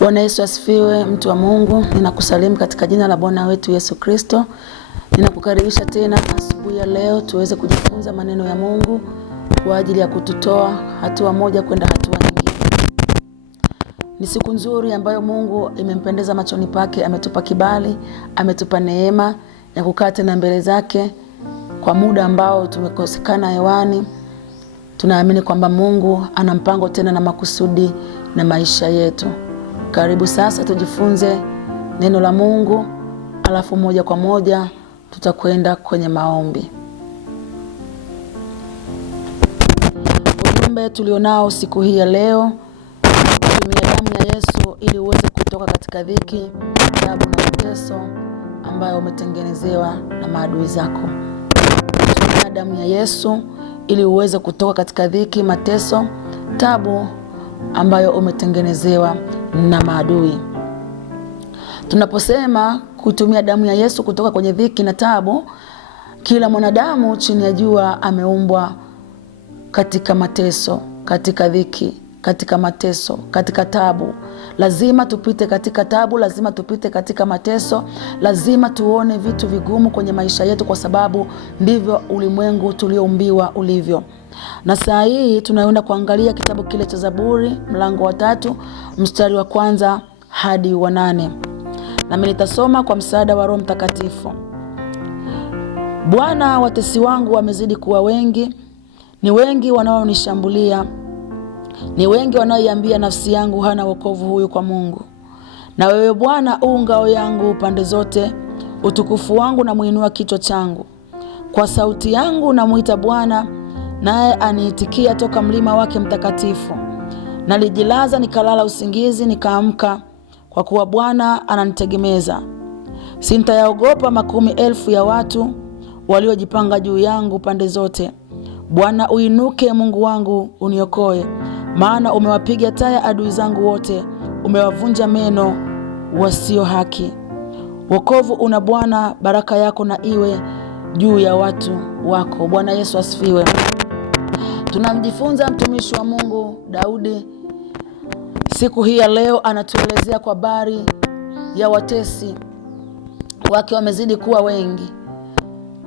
Bwana Yesu asifiwe, mtu wa Mungu. Ninakusalimu katika jina la Bwana wetu Yesu Kristo. Ninakukaribisha tena asubuhi ya leo tuweze kujifunza maneno ya Mungu kwa ajili ya kututoa hatua moja kwenda hatua nyingine. Ni siku nzuri ambayo Mungu imempendeza machoni pake, ametupa kibali, ametupa neema ya kukaa tena mbele zake kwa muda ambao tumekosekana hewani. Tunaamini kwamba Mungu ana mpango tena na makusudi na maisha yetu. Karibu sasa tujifunze neno la Mungu, alafu moja kwa moja tutakwenda kwenye maombi. Ujumbe tulionao siku hii ya leo: tumia damu ya Yesu ili uweze kutoka katika dhiki, taabu na mateso ambayo umetengenezewa na maadui zako. Tumia damu ya Yesu ili uweze kutoka katika dhiki, mateso, taabu ambayo umetengenezewa na maadui. Tunaposema kutumia damu ya Yesu kutoka kwenye dhiki na taabu, kila mwanadamu chini ya jua ameumbwa katika mateso, katika dhiki, katika mateso, katika taabu. Lazima tupite katika taabu, lazima tupite katika mateso, lazima tuone vitu vigumu kwenye maisha yetu, kwa sababu ndivyo ulimwengu tulioumbiwa ulivyo. Na saa hii tunaenda kuangalia kitabu kile cha Zaburi mlango wa 3 mstari wa 1 hadi wa 8. Nami nitasoma kwa msaada wa Roho Mtakatifu. Bwana, watesi wangu wamezidi kuwa wengi, ni wengi wanaonishambulia, ni wengi wanaoiambia nafsi yangu, hana wokovu huyu kwa Mungu. Na wewe Bwana u ngao yangu pande zote, utukufu wangu na muinua kichwa changu. Kwa sauti yangu namuita Bwana, naye aniitikia toka mlima wake mtakatifu. Nalijilaza nikalala usingizi, nikaamka, kwa kuwa Bwana ananitegemeza. Sintayaogopa 10,000 ya watu waliojipanga juu yangu pande zote. Bwana uinuke, Mungu wangu, uniokoe, maana umewapiga taya adui zangu wote, umewavunja meno wasio haki. Wokovu una Bwana, baraka yako na iwe juu ya watu wako. Bwana Yesu asifiwe. Tunamjifunza mtumishi wa Mungu Daudi siku hii ya leo, anatuelezea kwa habari ya watesi wake wamezidi kuwa wengi.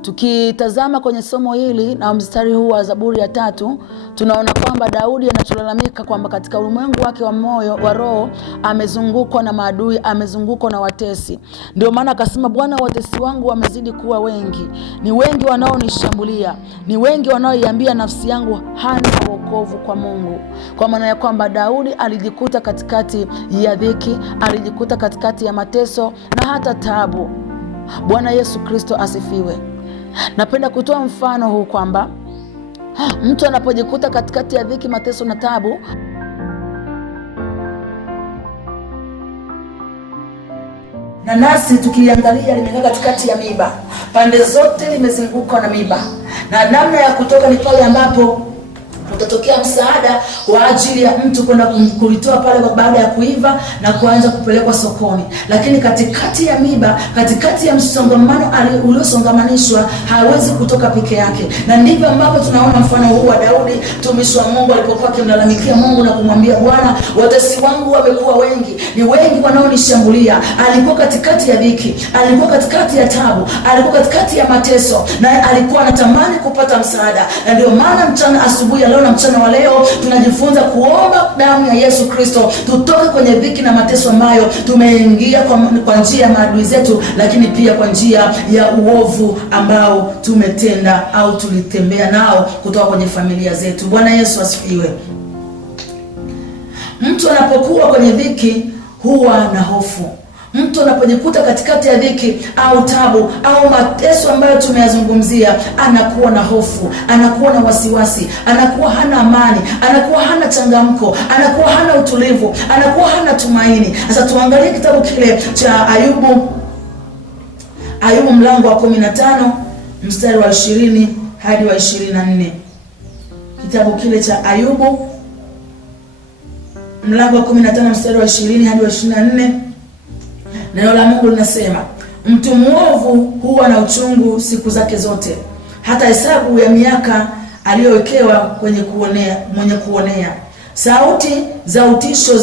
Tukitazama kwenye somo hili na mstari huu wa Zaburi ya 3, tunaona kwamba Daudi anatulalamika kwamba katika ulimwengu wake wa moyo wa roho amezungukwa na maadui, amezungukwa na watesi. Ndio maana akasema, Bwana, watesi wangu wamezidi kuwa wengi, ni wengi wanaonishambulia, ni wengi wanaoiambia nafsi yangu, hana wokovu kwa Mungu. Kwa maana ya kwamba Daudi alijikuta katikati ya dhiki, alijikuta katikati ya mateso na hata taabu. Bwana Yesu Kristo asifiwe. Napenda kutoa mfano huu kwamba mtu anapojikuta katikati ya dhiki, mateso na taabu, na nasi tukiangalia limekaa katikati ya miba, pande zote limezungukwa na miba, na namna ya kutoka ni pale ambapo utatokea msaada wa ajili ya mtu kwenda kulitoa pale baada ya kuiva na kuanza kupelekwa sokoni. Lakini katikati ya miba, katikati ya msongamano uliosongamanishwa, hawezi kutoka peke yake. Na ndivyo ambavyo tunaona mfano huu wa Daudi, mtumishi wa Mungu, alipokuwa akimlalamikia Mungu na kumwambia, Bwana, watesi wangu wamekuwa wengi, ni wengi wanaonishambulia. Alikuwa katikati ya dhiki, alikuwa katikati ya taabu, alikuwa katikati ya mateso, na alikuwa anatamani kupata msaada. Na ndio maana asubuhi ya leo na mchana wa leo tunajifunza kuomba damu ya Yesu Kristo, tutoke kwenye dhiki na mateso ambayo tumeingia kwa njia ya maadui zetu, lakini pia kwa njia ya uovu ambao tumetenda au tulitembea nao kutoka kwenye familia zetu. Bwana Yesu asifiwe. Mtu anapokuwa kwenye dhiki huwa na hofu. Mtu anapojikuta katikati ya dhiki au tabu au mateso ambayo tumeyazungumzia, anakuwa na hofu, anakuwa na wasiwasi, anakuwa hana amani, anakuwa hana changamko, anakuwa hana utulivu, anakuwa hana tumaini. Sasa tuangalie kitabu kile cha Ayubu mlango wa 15 mstari wa 20 hadi wa 24. Kitabu kile cha Ayubu mlango wa 15 mstari wa 20 hadi wa 24. Neno la Mungu linasema, mtu mwovu huwa na uchungu siku zake zote, hata hesabu ya miaka aliyowekewa mwenye kuonea. Sauti za utisho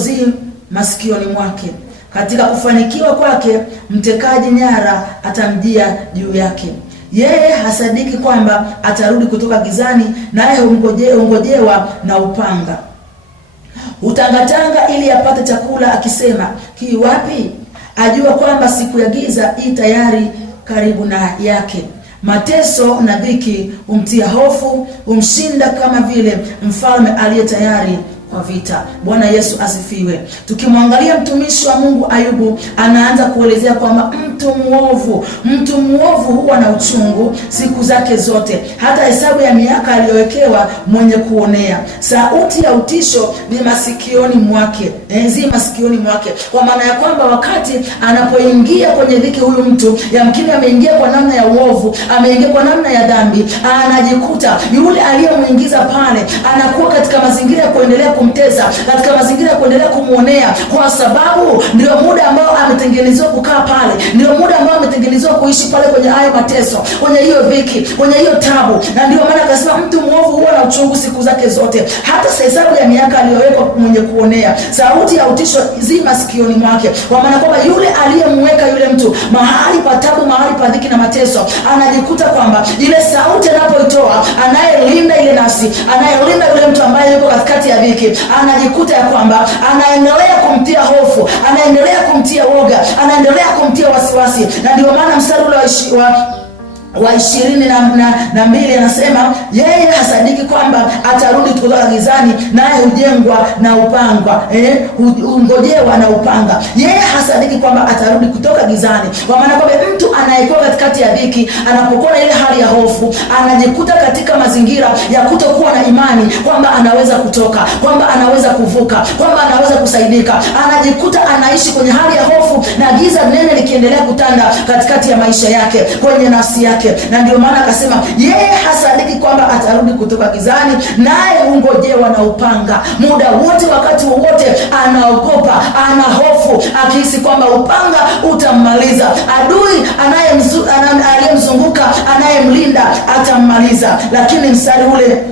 masikioni mwake. Katika kufanikiwa kwake, mtekaji nyara atamjia juu yake. Yeye hasadiki kwamba atarudi kutoka gizani, naye hungojewa na upanga. Hutangatanga ili apate chakula, akisema, ki wapi? Ajua kwamba siku ya giza i tayari karibu na yake. Mateso na dhiki humtia hofu, humshinda kama vile mfalme aliye tayari kwa vita. Bwana Yesu asifiwe. Tukimwangalia mtumishi wa Mungu Ayubu, anaanza kuelezea kwamba mtu mwovu huwa na uchungu siku zake zote, hata hesabu ya miaka aliyowekewa mwenye kuonea. Sauti ya utisho ni masikioni mwake, masikioni mwake, kwa maana ya kwamba wakati anapoingia kwenye dhiki, huyu mtu yamkini ameingia kwa namna ya uovu, ameingia kwa namna ya dhambi, anajikuta yule aliyemuingiza pale anakuwa katika mazingira ya kuendelea kumtesa, katika mazingira ya kuendelea kumuonea, kwa sababu ndio muda ambao ametengenezewa kukaa pale, ndio muda ambao ametengenezewa kuishi pale kwenye hayo mateso, kwenye hiyo dhiki, kwenye hiyo tabu. Na ndio maana akasema mtu mwovu huwa na uchungu siku zake zote, hata hesabu ya miaka aliyowekwa mwenye kuonea. Sauti ya utisho zi masikioni mwake, kwa maana kwamba yule aliyemweka yule mtu mahali pa tabu, mahali pa dhiki na mateso, anajikuta kwamba ile sauti anapoitoa, anayelinda ile nafsi, anayelinda yule mtu ambaye yuko katikati ya dhiki, anajikuta ya kwamba anaendelea kumtia hofu, anaendelea kumtia woga, anaendelea kumtia wasiwasi. Na ndio maana mstari ule wa 22 anasema, yeye hasadiki kwamba atarudi kutoka gizani, naye hujengwa na upanga, hungojewa na upanga. Yeye hasadiki kwamba atarudi kutoka gizani, kwa maana kwamba mtu anayekuwa katikati ya dhiki, anapokuwa na ile hali ya hofu, anajikuta katika mazingira ya kutokuwa na imani kwamba anaweza kutoka, kwamba anaweza kuvuka, kwamba anaweza kusaidika. Anajikuta anaishi kwenye hali ya hofu na giza nene likiendelea kutanda katikati ya maisha yake, kwenye nafsi yake. Na ndio maana akasema yeye hasadiki kwamba atarudi kutoka gizani, naye hungojewa na upanga. Muda wote, wakati wowote, anaogopa, ana hofu, akihisi kwamba upanga utammaliza. Adui anayemzunguka, anayemlinda atammaliza. Lakini mstari ule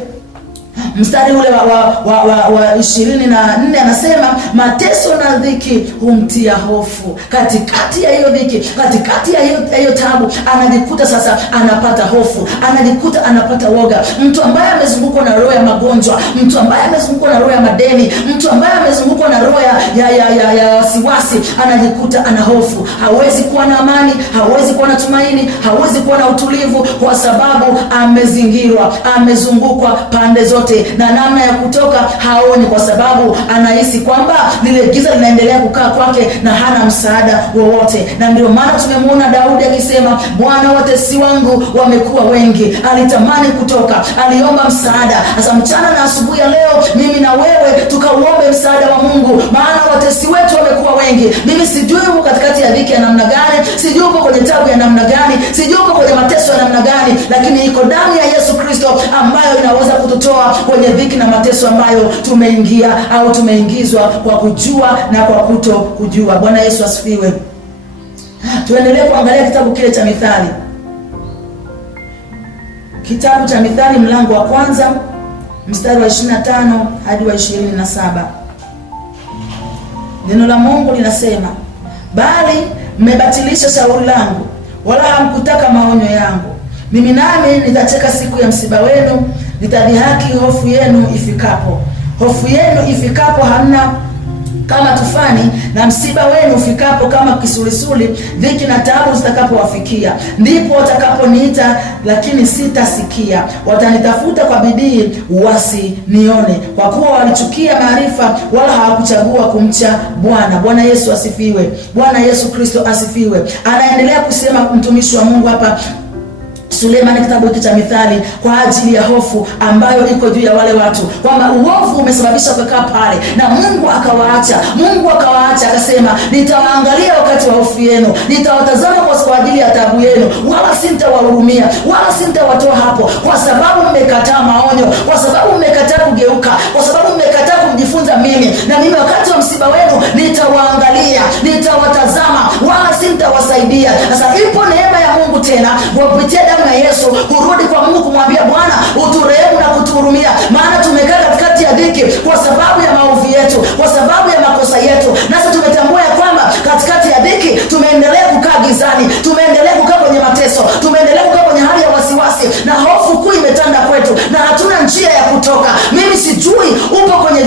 wa 24 anasema, mateso na dhiki humtia hofu. Katikati ya hiyo dhiki, katikati ya hiyo tabu, anajikuta sasa anapata hofu, anajikuta anapata woga. Mtu ambaye amezungukwa na roho ya magonjwa, mtu ambaye amezungukwa na roho ya madeni, mtu ambaye amezungukwa na roho ya wasiwasi, anajikuta ana hofu. Hawezi kuwa na amani, hawezi kuwa na tumaini, hawezi kuwa na utulivu, kwa sababu amezingirwa, amezungukwa pande zote, na namna ya kutoka haoni, kwa sababu anahisi kwamba lile giza linaendelea kukaa kwake na hana msaada wowote. Na ndio maana tumemwona Daudi akisema, Bwana, watesi wangu wamekuwa wengi. Alitamani kutoka, aliomba msaada. Sasa mchana na asubuhi ya leo, mimi na wewe tukauombe msaada wa Mungu, maana watesi wetu wamekuwa wengi. Mimi sijui uko katikati ya dhiki ya namna gani, sijui uko kwenye tabu ya namna gani, sijui uko kwenye mateso ya namna gani, lakini iko damu ya Yesu Kristo ambayo inaweza kututoa kwenye dhiki na mateso ambayo tumeingia au tumeingizwa kwa kujua na kwa kuto kujua. Bwana Yesu asifiwe. Tuendelee kuangalia kitabu kile cha Mithali. Kitabu cha Mithali mlango wa 1 mstari wa 25 hadi wa 27. Neno la Mungu linasema, bali mmebatilisha shauri langu, wala hamkutaka maonyo yangu. Mimi nami nitacheka siku ya msiba wenu, nitadhihaki hofu yenu ifikapo. Hofu yenu ifikapo hamna kama tufani, na msiba wenu ufikapo kama kisulisuli, dhiki na taabu zitakapowafikia. Ndipo watakaponiita, lakini sitasikia; watanitafuta kwa bidii, wasinione, kwa kuwa walichukia maarifa, wala hawakuchagua kumcha Bwana. Bwana Yesu asifiwe. Bwana Yesu Kristo asifiwe. Anaendelea kusema mtumishi wa Mungu hapa Sulemani, kitabu hiki cha Mithali, kwa ajili ya hofu ambayo iko juu ya wale watu, kwamba uovu umesababisha kukaa pale na Mungu akawaacha. Mungu akawaacha akasema, nitawaangalia wakati wa hofu yenu, nitawatazama kwa ajili ya taabu yenu, wala sintawahurumia, wala sintawatoa hapo, kwa sababu mmekataa maonyo, kwa sababu mmekataa kugeuka, kwa sababu mmekataa kujifunza mimi. Na mimi wakati wa msiba wenu nitawaangalia, nitawatazama, wala sintawasaidia. Sasa ipo neema ya Mungu tena kupitia damu ya Yesu kurudi kwa Mungu kumwambia, Bwana, uturehemu na kutuhurumia, maana tumekaa katikati ya dhiki kwa sababu ya maovu yetu, kwa sababu ya makosa yetu. Na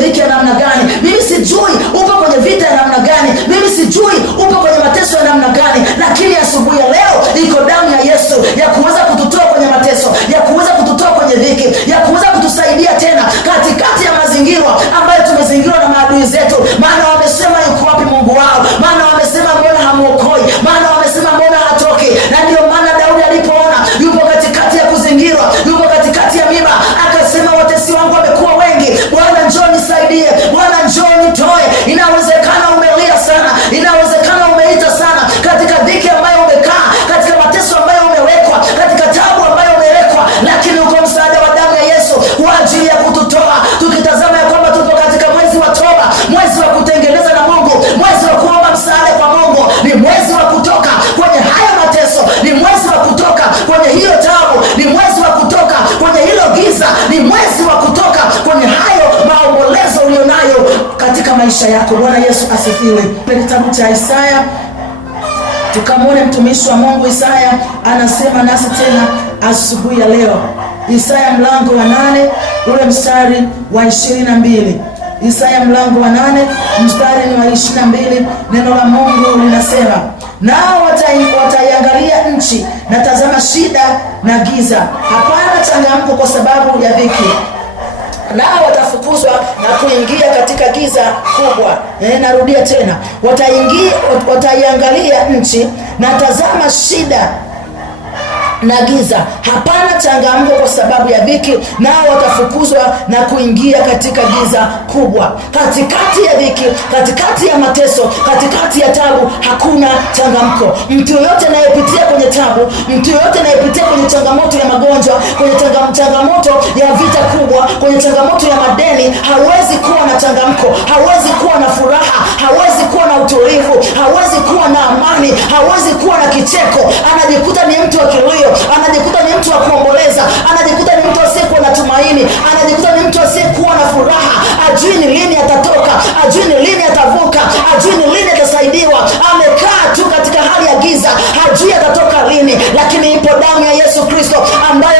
dhiki ya namna gani, mimi sijui upo kwenye vita ya namna gani, mimi sijui upo kwenye mateso ya namna gani, lakini asubuhi ya leo iko damu ya Yesu ya kuweza kututoa kwenye mateso, ya kuweza kututoa kwenye dhiki, ya kuweza kutusaidia tena katikati ya mazingira ambayo tumezingirwa na maadui zetu. Maana wamesema yuko wapi Mungu wao? Maana wamesema mbona hamuokoi? Maana wamesema mbona hatoki? Na ndio maana Daudi alipoona yupo katikati ya kuzingirwa, yupo katikati ya miba, akasema watesi wangu wamekuwa wengi, Bwana njoo nisaidie, Bwana njoo nitoe. Inawezekana umelia sana, inawezekana umeita sana katika dhiki ambayo umekaa, katika mateso ambayo umewekwa, katika taabu ambayo umewekwa, lakini uko msaada wa damu ya Yesu kwa ajili ya kututoa. Tukitazama ya kwamba tupo katika mwezi wa toba, mwezi wa kutengeneza na Mungu, mwezi wa kuomba msaada kwa Mungu, ni mwezi wa kutoka kwenye haya mateso, ni mwezi wa kutoka kwenye hiyo taabu, ni mwezi wa kutoka kwenye hilo giza, ni mwezi wa kutoka kwenye hayo maombolezo ulionayo katika maisha yako. Bwana Yesu asifiwe. Kwenye kitabu cha Isaya tukamwone mtumishi wa Mungu Isaya anasema nasi tena asubuhi ya leo. Isaya mlango wa 8 ule mstari wa 22. Isaya mlango wa 8 mstari wa 22, neno la Mungu linasema, nao wataiangalia nchi na tazama shida na giza, hapana changamko kwa sababu ya dhiki. Nao watafukuzwa na kuingia katika giza kubwa. Narudia tena, wataiangalia nchi na tazama shida na giza, hapana changamko kwa sababu ya dhiki. Nao watafukuzwa na kuingia katika giza kubwa. Katikati ya dhiki, katikati ya mateso, katikati ya tabu, hakuna changamko. Mtu yoyote anayepitia kwenye tabu, mtu yoyote anayepitia kwenye changamoto ya magonjwa, kwenye changamoto ya vita kubwa, kwenye changamoto ya madeni, hawezi kuwa na changamko, hawezi kuwa na furaha, hawezi kuwa na utulivu, hawezi kuwa na amani, hawezi kuwa na kicheko. Anajikuta ni mtu wa kilio, anajikuta ni mtu wa kuomboleza, anajikuta ni mtu asiyekuwa na tumaini, anajikuta ni mtu asiyekuwa na furaha. Ajui ni lini atatoka, ajui ni lini atavuka, ajui ni lini atasaidiwa. Amekaa tu katika hali ya giza, hajui atatoka lini. Lakini ipo damu ya Yesu Kristo ambayo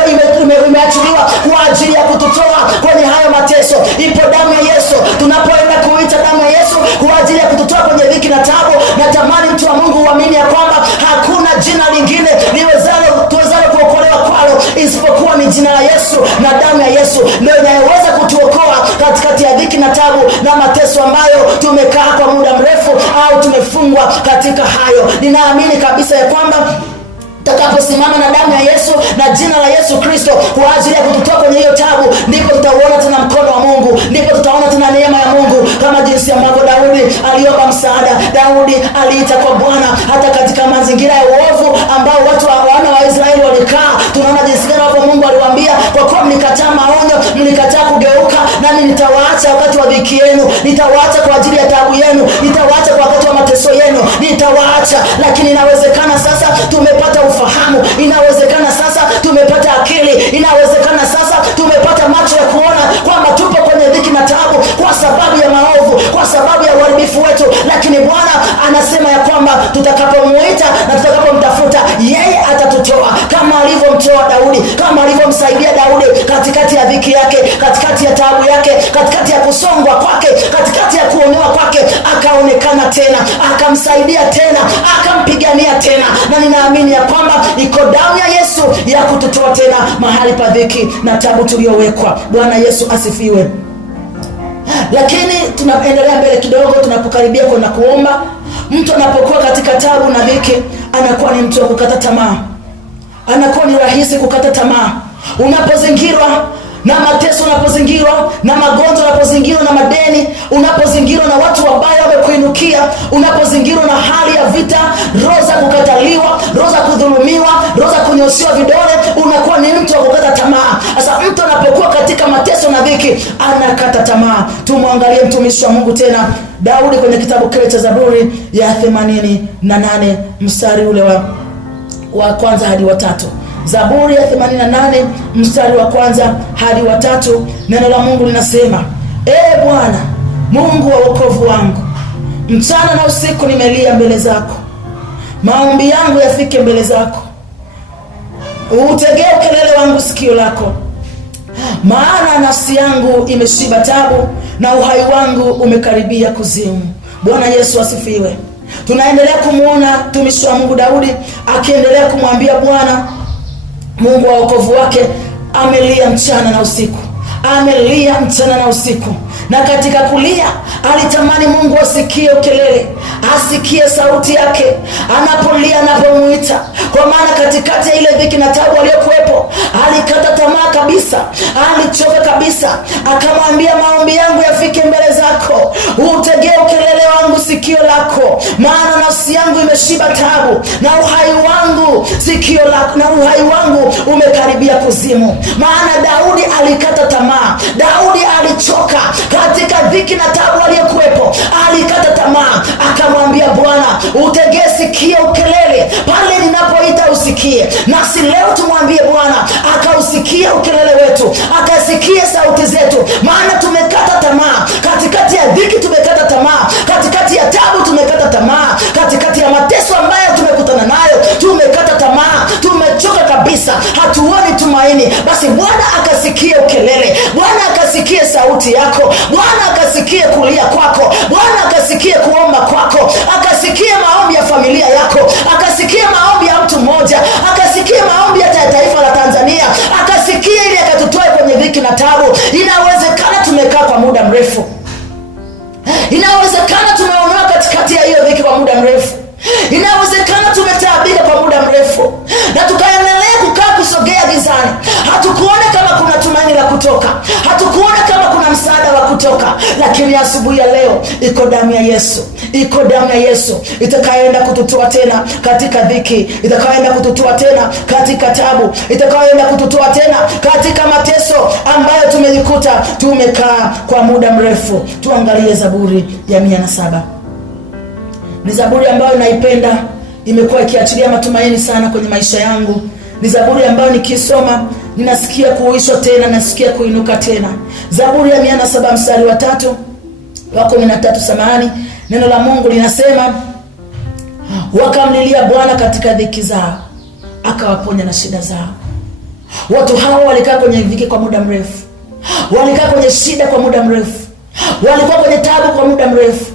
imeachiliwa kwa ajili ya kututoa kwenye hayo mateso. Ipo damu ya Yesu, tunapoenda kuita damu ya Yesu kwa ajili ya kututoa kwenye dhiki na taabu. Natamani mtu wa Mungu uamini ya kwamba hakuna jina lingine tuwezalo kuokolewa kwalo isipokuwa ni jina la Yesu, na damu ya Yesu ndio inayoweza kutuokoa katikati ya dhiki na tabu na mateso ambayo tumekaa kwa muda mrefu au tumefungwa katika hayo. Ninaamini kabisa ya kwamba tutakaposimama na damu ya Yesu na jina la Yesu Kristo kwa ajili ya kututoa kwenye hiyo tabu, ndipo tutauona tena mkono wa Mungu, ndipo tutaona tena neema ya Mungu, kama jinsi ambavyo Daudi aliomba msaada. Daudi aliita kwa Bwana hata katika mazingira ya uovu ambao watu wa Israeli walikaa. Tunaona jinsi gani hapo Mungu aliwaambia, kwa kuwa mlikataa maonyo, mlikataa kugeuka, nami nitawaacha wakati wa dhiki yenu, nitawaacha kwa ajili ya taabu yenu, nitawaacha kwa wakati wa mateso yenu, nitawaacha. Lakini inawezekana sasa tumepata ufahamu, inawezekana sasa tumepata akili, inawezekana sasa tumepata macho ya kuona kwamba tupo kwenye dhiki na taabu kwa sababu ya maovu, kwa sababu ya uharibifu wetu. Lakini Bwana anasema ya kwamba tutakapomuita na tutakapomtafuta, yeye atatutoa, kama alivyomtoa Daudi, kama alivyomsaidia Daudi katikati ya dhiki yake, katikati ya taabu yake, katikati ya kusongwa kwake, katikati ya kuonewa kwake, akaonekana tena, akamsaidia tena, akampigania tena. Na ninaamini ya kwamba iko damu ya Yesu ya kututoa tena mahali pa dhiki na tabu tuliyowekwa. Bwana Yesu asifiwe. Lakini tunaendelea mbele kidogo, tunapokaribia kwenda kuomba. Mtu anapokuwa katika tabu na dhiki, anakuwa ni mtu wa kukata tamaa, anakuwa ni rahisi kukata tamaa. Unapozingirwa na mateso, unapozingirwa na magonjwa, unapozingirwa na madeni, unapozingirwa na watu wabaya wamekuinukia, unapozingirwa na hali ya vita, roho za kukataliwa, roho za kudhulumiwa, roho za kunyoshiwa vidole, unakuwa ni mtu wa kukata tamaa. Sasa mtu anapokuwa katika mateso na dhiki, anakata tamaa. Tumwangalie mtumishi wa Mungu tena Daudi kwenye kitabu kile cha Zaburi ya 88 mstari ule wa kwanza hadi wa 3. Zaburi ya 88 mstari wa kwanza hadi wa 3, neno la Mungu linasema, Ee Bwana, Mungu wa wokovu wangu, mchana na usiku nimelia mbele zako. Maombi yangu yafike mbele zako. Utegee ukelele wangu sikio lako. Maana nafsi yangu imeshiba tabu, na uhai wangu umekaribia kuzimu. Bwana Yesu asifiwe. Tunaendelea kumuona mtumishi wa Mungu Daudi akiendelea kumwambia Bwana Mungu wa wokovu wake. Amelia mchana na usiku, amelia mchana na usiku, na katika kulia alitamani Mungu asikie kelele, asikie sauti yake anapolia, anapomuita. Kwa maana katikati ya ile dhiki na taabu aliyokuwepo, alikata tamaa kabisa, alichoka kabisa. Akamwambia, maombi yangu yafike mbele zako, utegee ukelele wangu sikio lako, maana nafsi yangu imeshiba taabu, na uhai wangu sikio lako, na uhai wangu umekaribia kuzimu. Maana Daudi alikata tamaa, Daudi alichoka katika dhiki na taabu aliyokuwepo, alikata tamaa. Akamwambia Bwana, utegee sikio ukelele pale ninapoita usikie. Nasi leo tumwambie Bwana akausikie ukelele wetu, akasikie sauti zetu, maana tumekata tamaa katikati ya dhiki, tumekata tamaa katikati ya taabu, tumekata tamaa katikati ya mateso ambayo tumekutana nayo, tumekata tamaa, tumechoka kabisa, hatuoni tumaini. Basi Bwana akasikie ukelele, Bwana akasikie sauti yako, Bwana akasikie kulia kwako, Bwana akasikie kuomba kwako, akasikie maombi ya familia yako, akasikie maombi ya mtu mmoja, akasikie maombi ya taifa la Tanzania, akasikie ili akatutoe kwenye dhiki na taabu. Inawezekana tumekaa kwa muda mrefu, inawezekana tumeondoka katikati ya hiyo dhiki kwa muda mrefu, inawezekana tumetaabika kwa muda mrefu, na tukaendelea kukaa kusogea gizani. Hatukuona kama kuna tumaini la kutoka, hatukuona kama kuna msaada wa kutoka. Lakini asubuhi ya leo iko damu ya Yesu, iko damu ya Yesu itakayoenda kututoa tena katika dhiki, itakayoenda kututoa tena katika taabu, itakayoenda kututoa tena katika mateso ambayo tumejikuta tumekaa kwa muda mrefu. Tuangalie Zaburi ya 107. Ni zaburi ambayo naipenda, imekuwa ikiachilia matumaini sana kwenye maisha yangu. Ni zaburi ambayo nikisoma ninasikia kuhuishwa tena, nasikia kuinuka tena. Zaburi ya 107 mstari wa 3 wa 13, samahani. Neno la Mungu linasema, wakamlilia Bwana katika dhiki zao, akawaponya na shida zao. Watu hao walikaa kwenye dhiki kwa muda mrefu, walikaa kwenye shida kwa muda mrefu, walikuwa kwenye taabu kwa muda mrefu,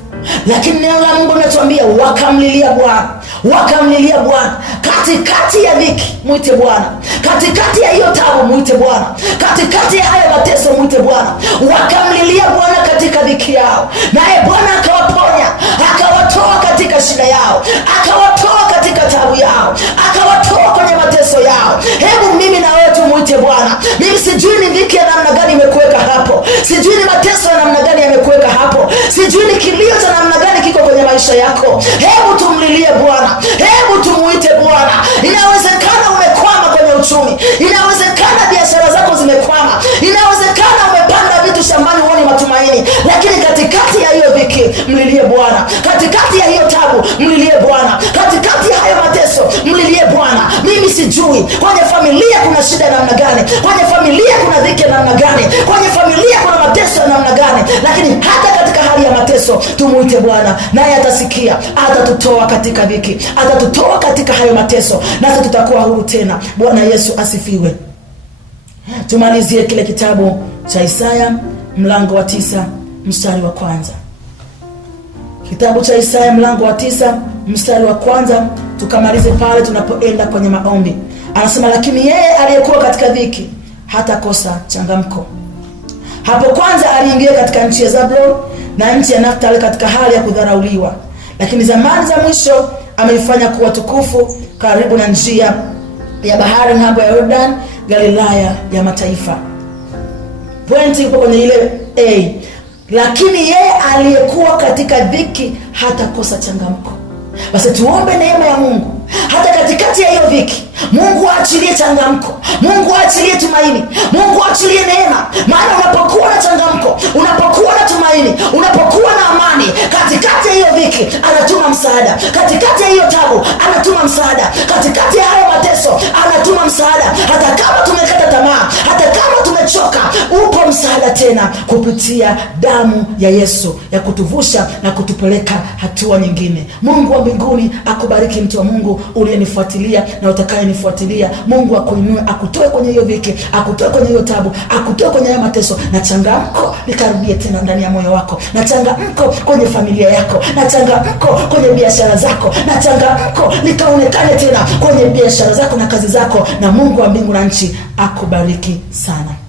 lakini neno la Mungu linatuambia wakamlilia Bwana, wakamlilia Bwana. Katikati ya dhiki muite Bwana, katikati ya hiyo taabu muite Bwana, katikati ya hayo mateso muite Bwana. Wakamlilia Bwana katika dhiki yao, naye Bwana akawaponya, akawatoa katika shida yao, akawatoa katika taabu yao, akawatoa kwenye mateso yao. Hebu mimi na wewe tumuite Bwana. Mimi sijui ni dhiki ya namna gani imekuweka hapo, sijui ni mateso ya namna gani yamekuweka hapo, sijui ni kilio cha namna gani kiko kwenye maisha yako. Hebu tumlilie Bwana, hebu tumuite Bwana. Inawezekana umekwama kwenye uchumi, inawezekana biashara zako zimekwama, inawezekana umepanda vitu shambani huoni matumaini, lakini katikati ya hiyo dhiki mlilie Bwana, katikati ya hiyo taabu mlilie Bwana, katikati ya hayo mateso mlilie Bwana. Mimi sijui kwenye familia kuna shida namna gani, kwenye familia kuna dhiki namna gani, kwenye familia kuna mateso namna gani, lakini hata katika hali ya mateso tumuite Bwana, naye atasikia, atatutoa katika dhiki, atatutoa katika hayo mateso, nasi tutakuwa huru tena. Bwana Yesu asifiwe. Tumalizie kile kitabu cha Isaya mlango wa 9 mstari wa 1. Kitabu cha Isaya mlango wa 9 mstari wa 1, tukamalize pale tunapoenda kwenye maombi. Anasema, lakini yeye aliyekuwa katika dhiki hatakosa changamko. Hapo kwanza aliingia katika nchi ya Zabuloni na nchi ya Naftali katika hali ya kudharauliwa, lakini zamani za mwisho ameifanya kuwa tukufu, karibu na njia ya bahari ng'ambo ya Yordan, Galilaya ya mataifa. Pointi ipo kwenye ile A. Lakini yeye aliyekuwa katika dhiki hatakosa changamko. Basi tuombe neema ya Mungu hata katikati ya hiyo dhiki. Mungu aachilie changamko, Mungu aachilie tumaini, Mungu aachilie neema. Maana unapokuwa na changamko, unapokuwa na tumaini, unapokuwa na amani, katikati ya hiyo dhiki anatuma msaada, katikati ya hiyo taabu anatuma msaada, katikati ya hayo mateso anatuma msaada. Hata kama tumekata tamaa, hata kama tumechoka, upo msaada tena kupitia damu ya Yesu ya kutuvusha na kutupeleka hatua nyingine. Mungu wa mbinguni akubariki, mtu wa Mungu uliyenifuatilia na utakaye unayenifuatilia, Mungu akuinue, akutoe kwenye hiyo dhiki, akutoe kwenye hiyo tabu, akutoe kwenye hayo mateso, na changamko likarudie tena ndani ya moyo wako, na changamko kwenye familia yako, na changamko kwenye biashara zako, na changamko likaonekane tena kwenye biashara zako na kazi zako, na Mungu wa mbingu na nchi akubariki sana.